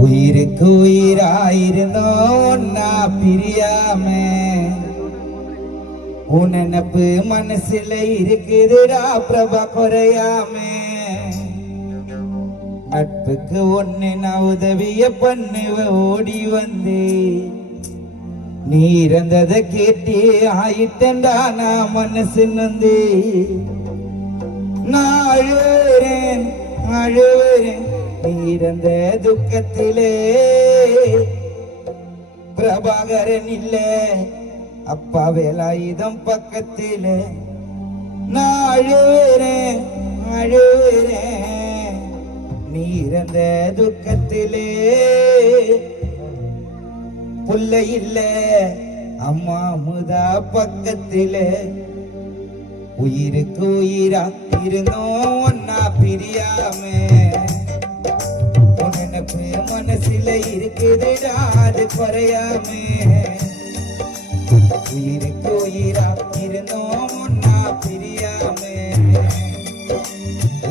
உயிருக்கு உயிராயிருந்தோம் நான் பிரியாம உன் நினப்பு மனசுல இருக்குதுடா பிரபா குறையாம நட்புக்கு ஒன்னு நான் உதவிய பண்ணுவ ஓடி வந்தே நீ இறந்ததை கேட்டு ஆயிட்டா நான் மனசு நொந்து நான் அழுவேன் அழுவேன் நீ இறந்த துக்கத்திலே பிரபாகரன் இல்ல அப்பா வேலாயுதம் பக்கத்திலே நான் அழுவேன் அழுவேன் நீ இறந்த துக்கத்திலே புள்ள இல்ல அம்மா முதா பக்கத்திலே உயிருக்கு உயிரா இருந்தோம் ஒன்னா பிரியாம உனக்கு மனசுல இருக்குதுடா அது குறையாம உயிருக்கு உயிரா இருந்தோம் ஒன்னா பிரியாம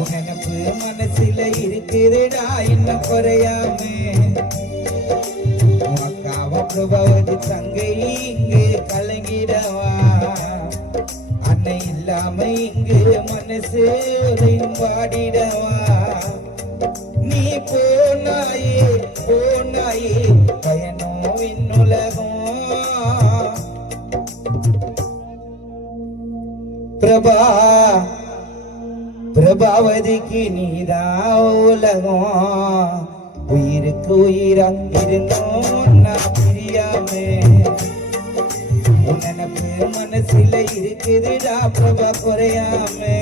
உனக்கு மனசுல இருக்குதுடா இன்னும் குறையாம பிரபாவதி தங்கை இங்கு கலங்கிடவா அன்னை இல்லாம இங்கு மனசு பாடிடவா நீ போனாயே பயனோ விண்ணுலகம் பிரபாவதிக்கு நீதான் உலகம் உயிருக்கு உயிரா இருந்தோம் நான் பிரியாமே உனக்கு மனசுல இருக்குதுடா பிரபா குறையாமே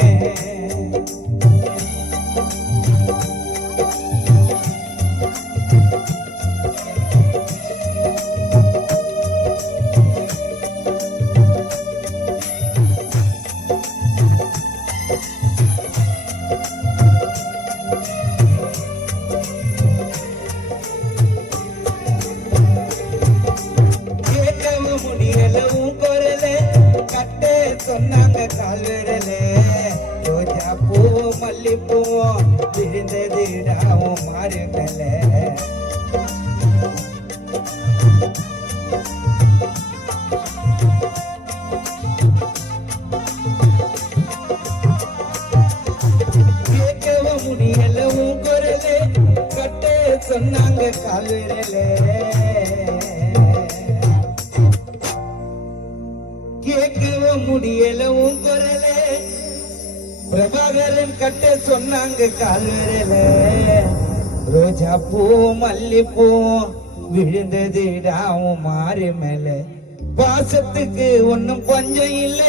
சொன்னாங்க கால்விரலே ரோஜா பூவோ மல்லிப்பூவோ விழுந்ததுடாவும் மாறுங்கள கேட்கவ முடியல உன் குரலே கட்ட சொன்னாங்க கால்விரலே கேட்கவ முடியல உன் குரலே பிரபாகரன் கட்ட சொன்னாங்க கால்விரல ரோஜா பூ மல்லிப்பூ விழுந்ததுடாவும் மாறி மேல பாசத்துக்கு ஒன்னும் பஞ்சம் இல்ல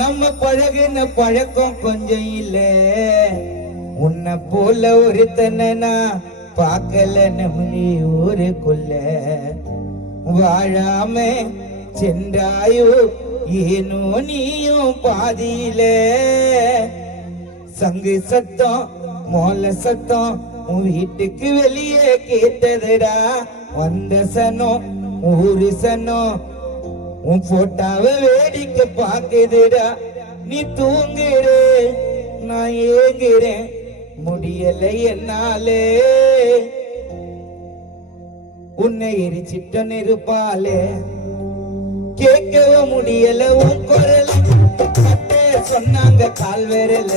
நம்ம பழகின பழக்கம் கொஞ்சம் இல்ல உன்னை போல ஒருத்தனை நான் பார்க்கல நம்மளி ஊருக்குள்ள வாழாம சென்றாயோ ஏனோ நீயும் பாதியிலே சங்கு சத்தம் மோல சத்தம் உன் வீட்டுக்கு வெளியே கேட்டதுடா வந்த சனம் ஊரு சனம் உன் போட்டாவை வேடிக்கை பாக்குதுடா நீ தூங்குற நான் ஏங்குறேன் முடியல என்னாலே உன்னை எரிச்சிட்ட நெருப்பாலே கேட்கவ முடியல உன் குரல் கட்ட சொன்னாங்க கால்விரல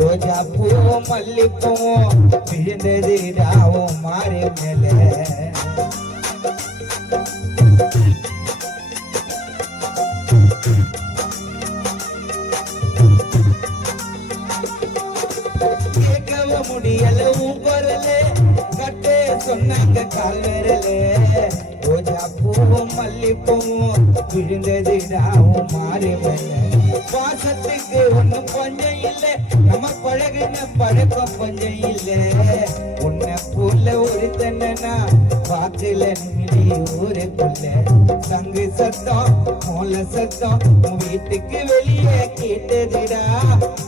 ரோஜா பூவும் மல்லிப்பூவும் விழுந்ததுடாவும் மாறி மேல கேட்கவ முடியல உன் குரல் கட்ட சொன்னாங்க கால்விரலே ரோஜா பூவும் மல்லிப்பூவும் விழுந்ததுடாவும் மாறி மேல பாசத்துக்கு ஒன்னும் கொஞ்சம் இல்ல நம்ம பழகின பழக்கம் கொஞ்சம் இல்ல உன்னை போல ஒரு தண்டனா பாக்கல நிமிடி ஊருக்குள்ள சங்கு சத்தம் மோல சத்தம் உன் வீட்டுக்கு வெளியே கேட்டதுடா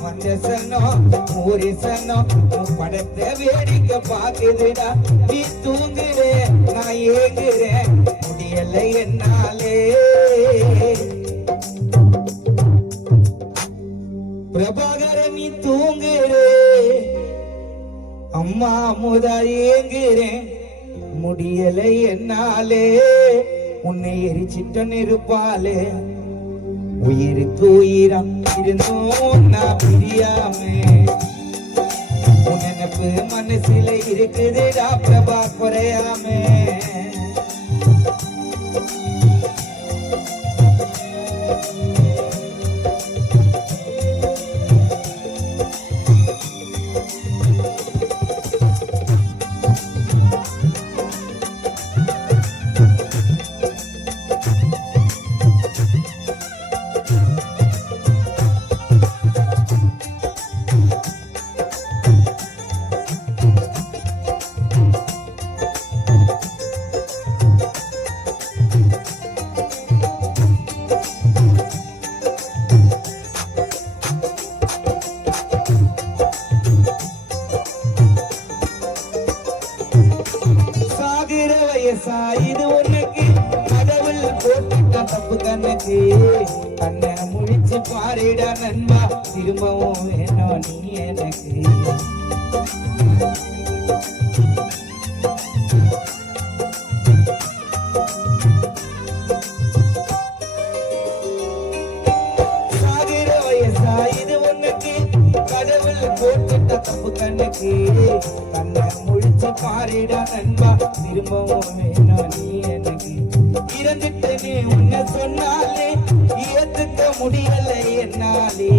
வந்த சனம் ஊரி சனம் உன் படத்தை வேடிக்கை பாக்குதுடா நீ தூங்குற நான் ஏங்குறேன் முடியல என்னாலே பிரபாகரன் நீ தூங்குற அம்மா முதா ஏங்குறேன் முடியலை என்னாலே உன்னை எரிச்சிட்ட நெருப்பாலே உயிருக்கு உயிரா இருந்தோம் நான் பிரியாமே உன் நினைப்பு மனசுல இருக்குதுடா பிரபா குறையாமே இது உனக்கு கடவுள் போட்டுட்ட தப்பு கண்ணுக்கு கண்ணை முழிச்சு பாரிடா நண்பா திரும்பவும் வேணும் நீ எனக்கு சாகிற வயசா இது உனக்கு கடவுள் போட்டுட்ட தப்பு கண்ணுக்கு கண்ணை முழிச்சு பாரிடா நண்பா திரும்பவும் வேணும் நீ எனக்கு இறந்துட்டு நீ உன்னை சொன்னாலே ஏத்துக்க முடியலை என்னாலே